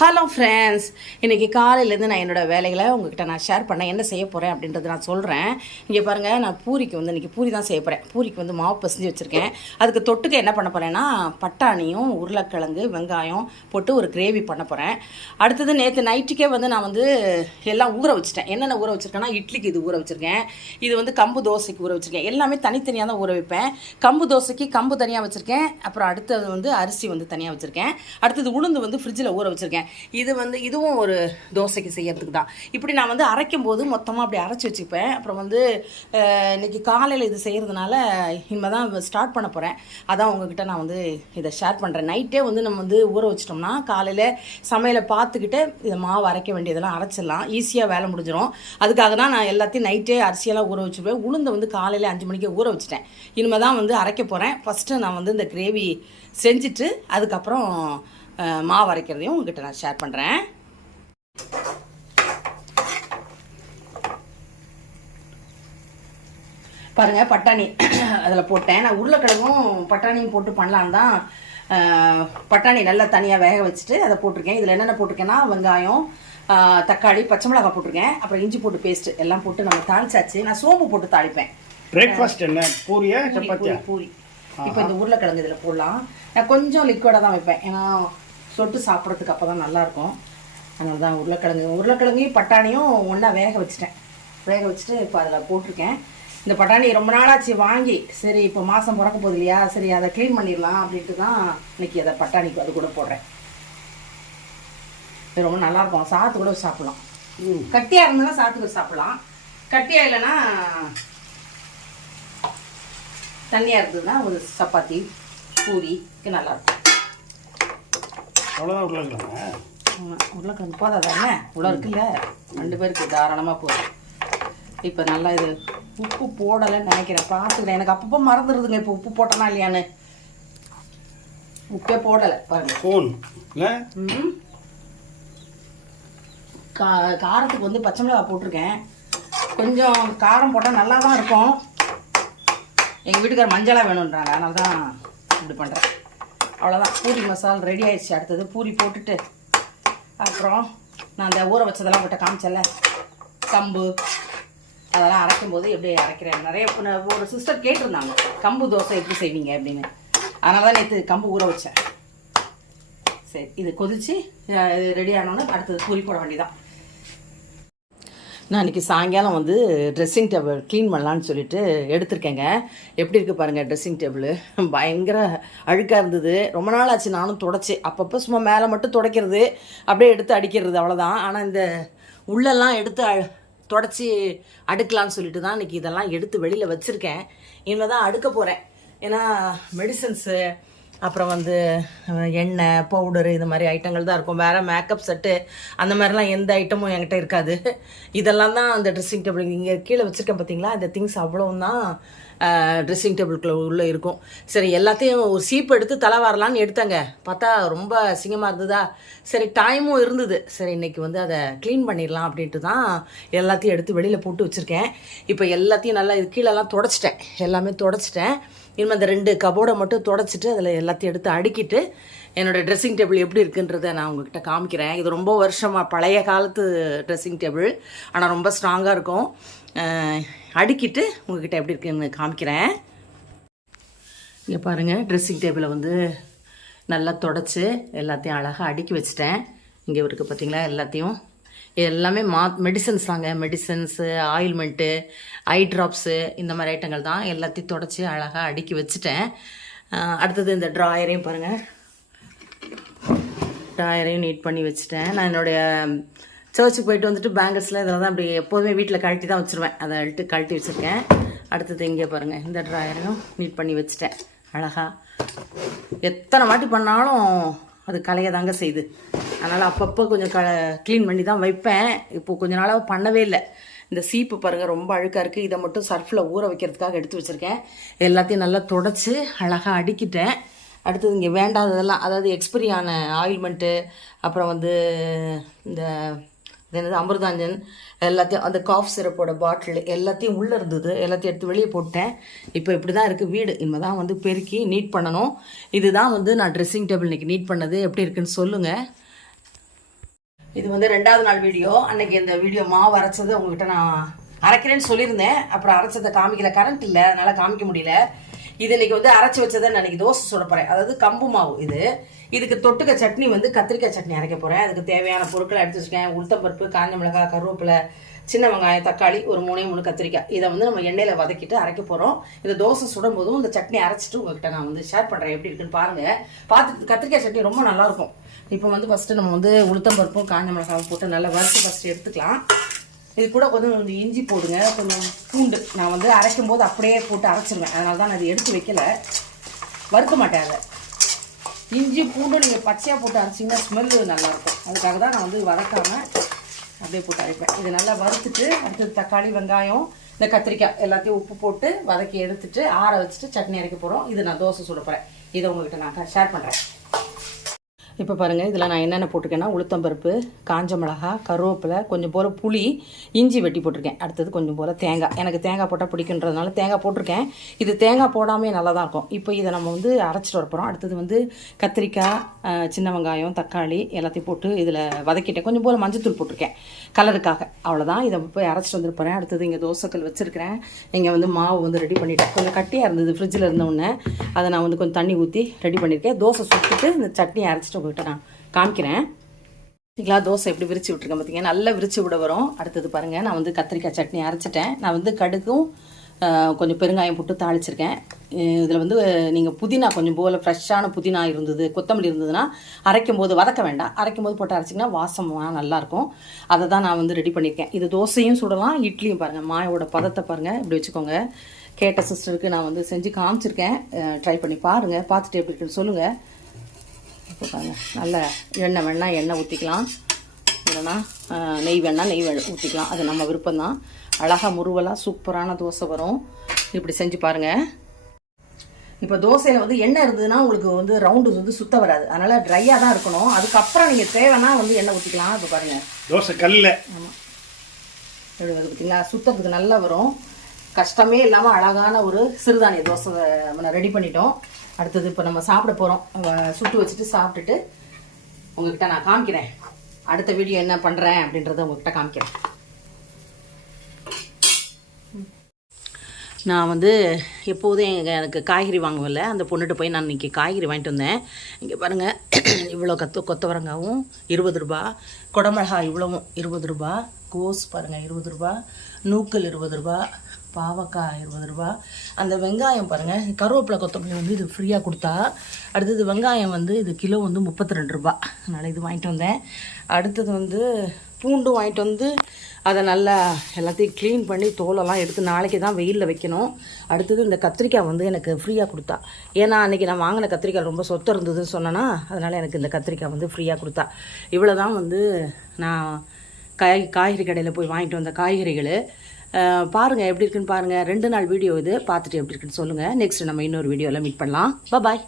Hello friends, இன்றைக்கி காலையிலேருந்து நான் என்னோடய வேலைகளை உங்கள்கிட்ட நான் ஷேர் பண்ணேன். என்ன செய்ய போகிறேன் அப்படின்றது நான் சொல்கிறேன். இங்கே பாருங்கள், நான் பூரிக்கு வந்து இன்றைக்கி பூரி தான் செய்ய போகிறேன். பூரிக்கு வந்து மாவு பசஞ்சு வச்சுருக்கேன். அதுக்கு தொட்டுக்க என்ன பண்ண போகிறேன்னா, பட்டாணியும் உருளைக்கிழங்கு வெங்காயம் போட்டு ஒரு கிரேவி பண்ண போகிறேன். அடுத்தது நேற்று நைட்டுக்கே வந்து நான் வந்து எல்லாம் ஊற வச்சுட்டேன். என்னென்ன ஊற வச்சுருக்கேன்னா, இட்லிக்கு இது ஊற வச்சுருக்கேன், இது வந்து கம்பு தோசைக்கு ஊற வச்சுருக்கேன். எல்லாமே தனித்தனியாக தான் ஊற வைப்பேன். கம்பு தோசைக்கு கம்பு தனியாக வச்சுருக்கேன். அப்புறம் அடுத்தது வந்து அரிசி வந்து தனியாக வச்சுருக்கேன். அடுத்தது உளுந்து வந்து ஃப்ரிட்ஜில் ஊற வச்சுருக்கேன். இது வந்து இதுவும் ஒரு தோசைக்கு செய்யறதுக்கு தான். இப்படி நான் வந்து அரைக்கும் போது மொத்தமாக அப்படி அரைச்சி வச்சுப்பேன். அப்புறம் வந்து இன்றைக்கி காலையில் இது செய்கிறதுனால இனிமேல் தான் ஸ்டார்ட் பண்ண போகிறேன். அதான் உங்ககிட்ட நான் வந்து இதை ஷேர் பண்ணுறேன். நைட்டே வந்து நம்ம வந்து ஊற வச்சிட்டோம்னா காலையில் சமையலை பார்த்துக்கிட்டு இதை மாவு அரைக்க வேண்டியதெல்லாம் அரைச்சிடலாம், ஈஸியாக வேலை முடிஞ்சிடும். அதுக்காக தான் நான் எல்லாத்தையும் நைட்டே அரிசியெல்லாம் ஊற வச்சுருவேன். உளுந்தை வந்து காலையில் 5 மணிக்கு ஊற வச்சுட்டேன். இனிமேல் தான் வந்து அரைக்க போகிறேன். ஃபஸ்ட்டு நான் வந்து இந்த கிரேவி செஞ்சுட்டு அதுக்கப்புறம் மாவு அரைக்கிறதையும் உங்ககிட்ட நான் ஷேர் பண்ணுறேன். பாருங்கள், பட்டாணி அதில் போட்டேன். நான் உருளைக்கிழங்கும் பட்டாணியும் போட்டு பண்ணலான்னு தான் பட்டாணி நல்லா தனியாக வேக வச்சுட்டு அதை போட்டிருக்கேன். இதில் என்னென்ன போட்டிருக்கேன்னா, வெங்காயம், தக்காளி, பச்சை மிளகாய் போட்டிருக்கேன். அப்புறம் இஞ்சி போட்டு பேஸ்ட்டு எல்லாம் போட்டு நம்ம தாளிச்சாச்சு. நான் சோம்பு போட்டு தாளிப்பேன். பிரேக்ஃபாஸ்ட் என்ன? பூரியா சப்பாத்தியா? பூரி. இப்போ இந்த உருளைக்கிழங்கு இதில் போடலாம். நான் கொஞ்சம் லிக்விடாக தான் வைப்பேன், ஏன்னா சொட்டு சாப்பிட்றதுக்கு அப்போ தான் நல்லாயிருக்கும். அதனால தான் உருளைக்கிழங்கையும் பட்டாணியும் ஒன்றா வேக வச்சுட்டு இப்போ அதில் போட்டிருக்கேன். இந்த பட்டாணி ரொம்ப நாளாச்சு வாங்கி, சரி இப்போ மாதம் பிறக்க போகுது இல்லையா, சரி அதை க்ளீன் பண்ணிடலாம் அப்படின்ட்டு தான் இன்றைக்கி அதை பட்டாணிக்கு அது கூட போடுறேன். இது ரொம்ப நல்லாயிருக்கும், சாத்து கூட சாப்பிட்லாம். கட்டியாக இருந்ததுன்னா சாத்துக்கு சாப்பிட்லாம், கட்டியாக இல்லைன்னா தண்ணியாக இருந்ததுன்னா ஒரு சப்பாத்தி பூரிக்கு நல்லாயிருக்கும். அவ்வளோதான். உருளைக்கிழங்கு உருளைக்கிழங்கு போதாதானே? இவ்வளோ இருக்குல்ல, 2 பேருக்கு தாராளமாக போதும். இப்போ நல்லா இது உப்பு போடலைன்னு நினைக்கிறேன், பார்த்துக்கிறேன். எனக்கு அப்பப்போ மறந்துடுதுங்க இப்போ உப்பு போட்டனா இல்லையான்னு. உப்பே போடலை பாருங்க. காரத்துக்கு வந்து பச்சை மிளகாய் போட்டிருக்கேன். கொஞ்சம் காரம் போட்டால் நல்லா தான் இருக்கும். எங்கள் வீட்டுக்கார மஞ்சளாக வேணுன்றாங்க, அதனால தான் இப்படி பண்ணுறேன். அவ்வளோதான், பூரி மசால் ரெடி ஆயிடுச்சு. அடுத்தது பூரி போட்டுட்டு அப்புறம் நான் அந்த ஊற வச்சதெல்லாம் விட்ட காமிச்சல, கம்பு அதெல்லாம் அரைக்கும் போது எப்படி அரைக்கிறேன். நிறைய ஒரு சிஸ்டர் கேட்டிருந்தாங்க கம்பு தோசை எப்படி செய்வீங்க அப்படின்னு. அதனால தான் நேற்று கம்பு ஊற வச்சேன். சரி, இது கொதிச்சு ரெடி ஆனோன்னு அடுத்தது பூரி போட வேண்டியதான். நான் இன்றைக்கி சாயங்காலம் வந்து ட்ரெஸ்ஸிங் டேபிள் க்ளீன் பண்ணலான்னு சொல்லிட்டு எடுத்திருக்கேங்க. எப்படி இருக்குது பாருங்கள், ட்ரெஸ்ஸிங் டேபிள் பயங்கர அழுக்காக இருந்தது. ரொம்ப நாள் ஆச்சு நானும் தொடச்சி. அப்பப்போ சும்மா மேலே மட்டும் துடைக்கிறது, அப்படியே எடுத்து அடிக்கிறது, அவ்வளோதான். ஆனால் இந்த உள்ளெல்லாம் எடுத்து தொடச்சி அடுக்கலான்னு சொல்லிட்டு தான் இன்றைக்கி இதெல்லாம் எடுத்து வெளியில் வச்சுருக்கேன். இனிமேல் தான் அடுக்க போகிறேன். ஏன்னா மெடிசன்ஸு, அப்புறம் வந்து எண்ணெய், பவுடரு, இது மாதிரி ஐட்டங்கள் தான் இருக்கும். வேறு மேக்கப் செட்டு அந்த மாதிரிலாம் எந்த ஐட்டமும் என்கிட்ட இருக்காது. இதெல்லாம் தான் அந்த ட்ரெஸ்ஸிங் டேபிள் இங்கே கீழே வச்சுருக்கேன் பார்த்தீங்களா. இந்த திங்ஸ் அவ்வளோவும் தான் ட்ரெஸ்ஸிங் டேபிளுக்குள்ளே உள்ளே இருக்கும். சரி, எல்லாத்தையும் ஒரு சீப்பு எடுத்து தலை வரலான்னு எடுத்தாங்க. பார்த்தா ரொம்ப அசிங்கமாக இருந்ததா. சரி, டைமும் இருந்தது. சரி, இன்றைக்கி வந்து அதை க்ளீன் பண்ணிடலாம் அப்படின்ட்டு தான் எல்லாத்தையும் எடுத்து வெளியில் போட்டு வச்சுருக்கேன். இப்போ எல்லாத்தையும் நல்லா இது கீழெல்லாம் தொடச்சிட்டேன், எல்லாமே தொடச்சிட்டேன். இனிமேல் அந்த 2 கபோர்டை மட்டும் தொடச்சிட்டு அதில் எல்லாத்தையும் எடுத்து அடுக்கிட்டு என்னோடய ட்ரெஸ்ஸிங் டேபிள் எப்படி இருக்குன்றதை நான் உங்ககிட்ட காமிக்கிறேன். இது ரொம்ப வருஷமாக பழைய காலத்து ட்ரெஸ்ஸிங் டேபிள், ஆனால் ரொம்ப ஸ்ட்ராங்காக இருக்கும். அடுக்கிட்டு உங்ககிட்ட எப்படி இருக்குன்னு காமிக்கிறேன். இங்கே பாருங்கள், ட்ரெஸ்ஸிங் டேபிளை வந்து நல்லா தொடச்சி எல்லாத்தையும் அழகாக அடுக்கி வச்சுட்டேன். இங்கே இருக்குது பார்த்தீங்களா, எல்லாமே மெடிசன்ஸ் தாங்க. மெடிசன்ஸு, ஆயில்மெண்ட்டு, ஐ ட்ராப்ஸு, இந்த மாதிரி ஐட்டங்கள் தான். எல்லாத்தையும் தொடச்சி அழகாக அடுக்கி வச்சுட்டேன். அடுத்தது இந்த ட்ராயரையும் பாருங்கள், ட்ராயரையும் நீட் பண்ணி வச்சுட்டேன். நான் என்னுடைய சர்ச்சுக்கு போயிட்டு வந்துட்டு பேங்கிள்ஸில் இதில் தான் அப்படி எப்போதுமே வீட்டில் கழட்டி தான் வச்சுருவேன். அதை கழட்டி வச்சுருக்கேன். அடுத்தது இங்கே பாருங்கள், இந்த ட்ராயரையும் நீட் பண்ணி வச்சுட்டேன் அழகாக. எத்தனை வாட்டி பண்ணாலும் அது கலைய தாங்க செய்யுது. அதனால் அப்பப்போ கொஞ்சம் க்ளீன் பண்ணி தான் வைப்பேன். இப்போது கொஞ்ச நாளாக பண்ணவே இல்லை. இந்த சீப்பு பாருங்கள் ரொம்ப அழுக்காக இருக்குது. இதை மட்டும் சர்ஃபில் ஊற வைக்கிறதுக்காக எடுத்து வச்சுருக்கேன். எல்லாத்தையும் நல்லா தொடச்சி அழகாக அடுக்கிட்டேன். அடுத்தது இங்கே வேண்டாததெல்லாம், அதாவது எக்ஸ்பைரி ஆன ஆயில்மெண்ட்டு, அப்புறம் வந்து இந்த என்னது அமிர்தாஞ்சன், எல்லாத்தையும் அந்த காஃப் சிரப்போட பாட்டில் எல்லாத்தையும் உள்ளே இருந்தது, எல்லாத்தையும் எடுத்து வெளியே போட்டேன். இப்போ இப்படி தான் இருக்குது வீடு. இனிமேல் தான் வந்து பெருக்கி நீட் பண்ணணும். இதுதான் வந்து நான் ட்ரெஸ்ஸிங் டேபிள் இன்றைக்கி நீட் பண்ணது. எப்படி இருக்குன்னு சொல்லுங்கள். இது வந்து 2வது நாள் வீடியோ. அன்னைக்கு இந்த வீடியோ மாவு அரைச்சது உங்ககிட்ட நான் அரைக்கிறேன்னு சொல்லியிருந்தேன். அப்புறம் அரைச்சதை காமிக்கல, கரண்ட் இல்லை, அதனால காமிக்க முடியல. இது இன்னைக்கு வந்து அரைச்சி வச்சதை நான் இன்னைக்கு தோசை சுட போகிறேன். அதாவது கம்பு மாவு இது. இதுக்கு தொட்டுக்க சட்னி வந்து கத்திரிக்காய் சட்னி அரைக்க போகிறேன். அதுக்கு தேவையான பொருட்களை எடுத்து வச்சுக்கேன். உளுத்தம்பருப்பு, காஞ்ச மிளகாய், கருவேப்பிலை, சின்ன வெங்காயம், தக்காளி, ஒரு 3 கத்திரிக்காய். இதை வந்து நம்ம எண்ணெயில் வதக்கிட்டு அரைக்க போகிறோம். இந்த தோசை சுடும் போதும் இந்த சட்னி அரைச்சிட்டு உங்ககிட்ட நான் வந்து ஷேர் பண்ணுறேன் எப்படி இருக்குன்னு பாருங்கள். பார்த்துட்டு கத்திரிக்காய் சட்னி ரொம்ப நல்லாயிருக்கும். இப்போ வந்து ஃபஸ்ட்டு நம்ம வந்து உளுத்தம்பருப்பும் காஞ்ச மிளகாவும் போட்டு நல்லா வறுத்து ஃபஸ்ட்டு எடுத்துக்கலாம். இது கூட கொஞ்சம் இஞ்சி போடுங்க, கொஞ்சம் பூண்டு. நான் வந்து அரைக்கும் போது அப்படியே போட்டு அரைச்சிருவேன், அதனால தான் நான் அதை எடுத்து வைக்கல, வறுக்க மாட்டேன். அதை இஞ்சி பூண்டு நீங்கள் பச்சையாக போட்டு அரைச்சிங்கன்னா ஸ்மெல்லு நல்லாயிருக்கும். அதுக்காக தான் நான் வந்து வதக்காமல் அப்படியே போட்டு அரைப்பேன். இது நல்லா வறுத்துட்டு அடுத்தது தக்காளி, வெங்காயம், இந்த கத்திரிக்காய் எல்லாத்தையும் உப்பு போட்டு வதக்கி எடுத்துட்டு ஆற வச்சுட்டு சட்னி அரைக்க போகிறோம். இது நான் தோசை சுட போகிறேன். இதை உங்கள்கிட்ட நான் ஷேர் பண்ணுறேன். இப்போ பாருங்கள், இதில் நான் என்னென்ன போட்டிருக்கேன்னா உளுத்தம்பருப்பு, காஞ்ச மிளகா, கருவேப்பிலை, கொஞ்சம் போல் புளி, இஞ்சி வெட்டி போட்டிருக்கேன். அடுத்தது கொஞ்சம் போல் தேங்காய். எனக்கு தேங்காய் போட்டால் பிடிக்குன்றதுனால தேங்காய் போட்டிருக்கேன். இது தேங்காய் போடாமே நல்லா தான் இருக்கும். இப்போ இதை நம்ம வந்து அரைச்சிட்டு வர போகிறோம். அடுத்தது வந்து கத்திரிக்காய், சின்ன வெங்காயம், தக்காளி எல்லாத்தையும் போட்டு இதில் வதக்கிட்டேன். கொஞ்சம் போல் மஞ்சத்தூள் போட்டிருக்கேன் கலருக்காக. அவ்வளோதான். இதை போய் அரைச்சிட்டு வந்துருப்பேன். அடுத்தது இங்கே தோசைக்கல் வச்சுருக்கிறேன். இங்கே வந்து மாவு வந்து ரெடி பண்ணிவிட்டேன். கொஞ்சம் கட்டியாக இருந்தது ஃப்ரிட்ஜில் இருந்தவுடனே. அதை நான் வந்து கொஞ்சம் தண்ணி ஊற்றி ரெடி பண்ணியிருக்கேன். தோசை சுட்டுட்டு இந்த சட்னி அரைச்சிட்டு உங்கள்கிட்ட நான் காமிக்கிறேன். சரிங்களா? தோசை எப்படி விரிச்சு விட்ருக்கேன் பார்த்தீங்க, நல்லா விரிச்சு விட வரும். அடுத்தது பாருங்கள், நான் வந்து கத்திரிக்காய் சட்னி அரைச்சிட்டேன். நான் வந்து கடுகும் கொஞ்சம் பெருங்காயம் போட்டு தாளிச்சிருக்கேன். இதில் வந்து நீங்கள் புதினா கொஞ்சம் போல் ஃப்ரெஷ்ஷான புதினா இருந்தது, கொத்தமல்லி இருந்ததுன்னா அரைக்கும் போது வதக்க வேண்டாம், அரைக்கும் போது போட்டு அரைச்சிங்கன்னா வாசமாக நல்லாயிருக்கும். அதை தான் நான் வந்து ரெடி பண்ணியிருக்கேன். இது தோசையும் சுடலாம், இட்லியும். பாருங்கள் மாயோட பதத்தை பாருங்கள், இப்படி வச்சுக்கோங்க. கேட்ட சிஸ்டருக்கு நான் வந்து செஞ்சு காமிச்சிருக்கேன். ட்ரை பண்ணி பாருங்கள், பார்த்துட்டு எப்படி இருக்குன்னு சொல்லுங்கள். இப்போ பாருங்க, நல்ல எண்ணெய் வேணால் எண்ணெய் ஊற்றிக்கலாம், இல்லைன்னா நெய் வேணால் நெய் ஊற்றிக்கலாம். அது நம்ம விருப்பம்தான். அழகாக முருவலாக சூப்பரான தோசை வரும். இப்படி செஞ்சு பாருங்கள். இப்போ தோசையில் வந்து எண்ணெய் இருந்ததுன்னா உங்களுக்கு வந்து ரவுண்டு வந்து சுத்த வராது, அதனால் ட்ரையாக தான் இருக்கணும். அதுக்கப்புறம் நீங்கள் தேவைன்னா வந்து எண்ணெய் ஊற்றிக்கலாம். இப்போ பாருங்கள், தோசை கல்ல. ஆமாம், எப்படி வருது பார்த்தீங்களா? சுத்தறதுக்கு நல்லா வரும். கஷ்டமே இல்லாமல் அழகான ஒரு சிறுதானிய தோசை நம்ம ரெடி பண்ணிட்டோம். அடுத்தது இப்போ நம்ம சாப்பிட போகிறோம். சுட்டு வச்சுட்டு சாப்பிட்டுட்டு உங்கள்கிட்ட நான் காமிக்கிறேன். அடுத்த வீடியோ என்ன பண்ணுறேன் அப்படின்றத உங்கள்கிட்ட காமிக்கிறேன். நான் வந்து எப்போதும் எனக்கு காய்கறி வாங்குவேன்ல, அந்த பொண்ணுகிட்ட போய் நான் இன்றைக்கி காய்கறி வாங்கிட்டு வந்தேன். இங்கே பாருங்கள், இவ்வளோ கொத்தவரங்காவும் 20 ரூபா, குடமிளகாய் இவ்வளவும் 20 ரூபா, கோஸ் பாருங்கள் 20 ரூபா, நூக்கல் 20 ரூபா, பாவக்காய் 20 ரூபா. அந்த வெங்காயம் பாருங்கள், கருவேப்பிலை கொத்தமல்லி வந்து இது ஃப்ரீயாக கொடுத்தா. அடுத்தது வெங்காயம் வந்து இது கிலோ வந்து 32 ரூபா, அதனால் இது வாங்கிட்டு வந்தேன். அடுத்தது வந்து பூண்டும் வாங்கிட்டு வந்து அதை நல்லா எல்லாத்தையும் க்ளீன் பண்ணி தோலெல்லாம் எடுத்து நாளைக்கு தான் வெயிலில் வைக்கணும். அடுத்தது இந்த கத்திரிக்காய் வந்து எனக்கு ஃப்ரீயாக கொடுத்தா. ஏன்னா அன்றைக்கி நான் வாங்கின கத்திரிக்காய் ரொம்ப சொத்து இருந்ததுன்னு சொன்னேன்னா, அதனால் எனக்கு இந்த கத்திரிக்காய் வந்து ஃப்ரீயாக கொடுத்தா. இவ்வளோ தான் வந்து நான் காய்கறி கடையில் போய் வாங்கிட்டு வந்த காய்கறிகள். பாருங்கள் எப்படி இருக்குன்னு பாருங்கள். 2 நாள் வீடியோ இது, பார்த்துட்டு எப்படி இருக்குன்னு சொல்லுங்கள். நெக்ஸ்ட் நம்ம இன்னொரு வீடியோவில் மீட் பண்ணலாம். பாய்.